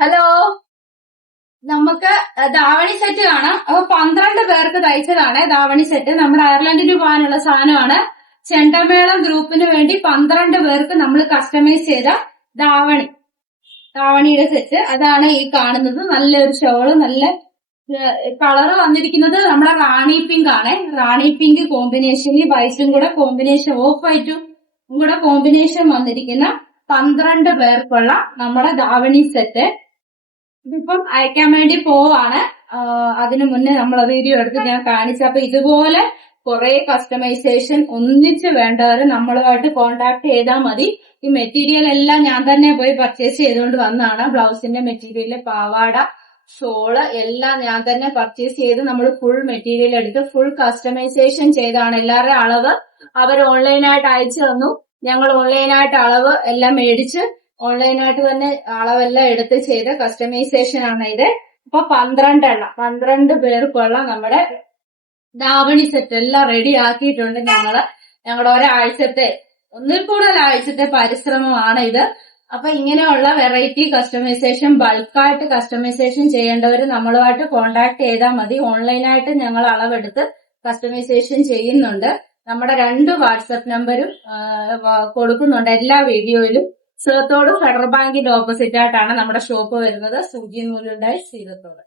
Hello, നമുക്ക് davani set കാണാം. അപ്പൊ 12 പേർക്ക് തയ്ച്ചതാണ് ധാവണി സെറ്റ്. നമ്മുടെ അയർലൻഡിന് പോകാനുള്ള സാധനമാണ്. ചെണ്ടമേളം ഗ്രൂപ്പിന് വേണ്ടി 12 പേർക്ക് നമ്മൾ കസ്റ്റമൈസ് ചെയ്ത ധാവണിയുടെ സെറ്റ്. അതാണ് ഈ കാണുന്നത്. നല്ലൊരു ഷോള്, നല്ല കളറ് വന്നിരിക്കുന്നത് നമ്മുടെ റാണി പിങ്ക് ആണ്. റാണി പിങ്ക് കോമ്പിനേഷനിൽ വൈറ്റും കൂടെ കോമ്പിനേഷൻ, ഓഫ് വൈറ്റും കൂടെ കോമ്പിനേഷൻ വന്നിരിക്കുന്ന 12 പേർക്കുള്ള നമ്മുടെ ധാവണി സെറ്റ്. ഇതിപ്പം അയക്കാൻ വേണ്ടി പോവാണ്. അതിനു മുന്നേ നമ്മൾ വീഡിയോ എടുത്ത് ഞാൻ കാണിച്ചു. അപ്പൊ ഇതുപോലെ കുറെ കസ്റ്റമൈസേഷൻ ഒന്നിച്ച് വേണ്ടവര് നമ്മളുമായിട്ട് കോണ്ടാക്ട് ചെയ്താൽ മതി. ഈ മെറ്റീരിയൽ എല്ലാം ഞാൻ തന്നെ പോയി പർച്ചേസ് ചെയ്തുകൊണ്ട് വന്നതാണ്. ബ്ലൗസിന്റെ മെറ്റീരിയല്, പാവാട, ഷോള് എല്ലാം ഞാൻ തന്നെ പർച്ചേസ് ചെയ്ത് നമ്മൾ ഫുൾ മെറ്റീരിയൽ എടുത്ത് ഫുൾ കസ്റ്റമൈസേഷൻ ചെയ്താണ്. എല്ലാവരുടെയും അളവ് അവർ ഓൺലൈനായിട്ട് അയച്ചു തന്നു. ഞങ്ങൾ ഓൺലൈനായിട്ട് അളവ് എല്ലാം മേടിച്ച് ഓൺലൈനായിട്ട് തന്നെ അളവെല്ലാം എടുത്ത് ചെയ്ത കസ്റ്റമൈസേഷൻ ആണ് ഇത്. അപ്പൊ 12 പേർക്കുള്ള നമ്മുടെ ധാവണി സെറ്റ് എല്ലാം റെഡി ആക്കിയിട്ടുണ്ട്. ഞങ്ങളുടെ ഒരാഴ്ചത്തെ, ഒന്നിൽ കൂടുതൽ ആഴ്ചത്തെ പരിശ്രമമാണ് ഇത്. അപ്പൊ ഇങ്ങനെയുള്ള വെറൈറ്റി കസ്റ്റമൈസേഷൻ, ബൾക്കായിട്ട് കസ്റ്റമൈസേഷൻ ചെയ്യേണ്ടവർ നമ്മളുമായിട്ട് കോണ്ടാക്ട് ചെയ്താൽ മതി. ഓൺലൈനായിട്ട് ഞങ്ങൾ അളവെടുത്ത് കസ്റ്റമൈസേഷൻ ചെയ്യുന്നുണ്ട്. നമ്മുടെ 2 വാട്സപ്പ് നമ്പരും കൊടുക്കുന്നുണ്ട് എല്ലാ വീഡിയോയിലും. സീറത്തോട് ഫെഡറൽ ബാങ്കിന്റെ ഓപ്പോസിറ്റ് ആയിട്ടാണ് നമ്മുടെ ഷോപ്പ് വരുന്നത്. സൂചി നൂലുണ്ടായി സീറത്തോട്.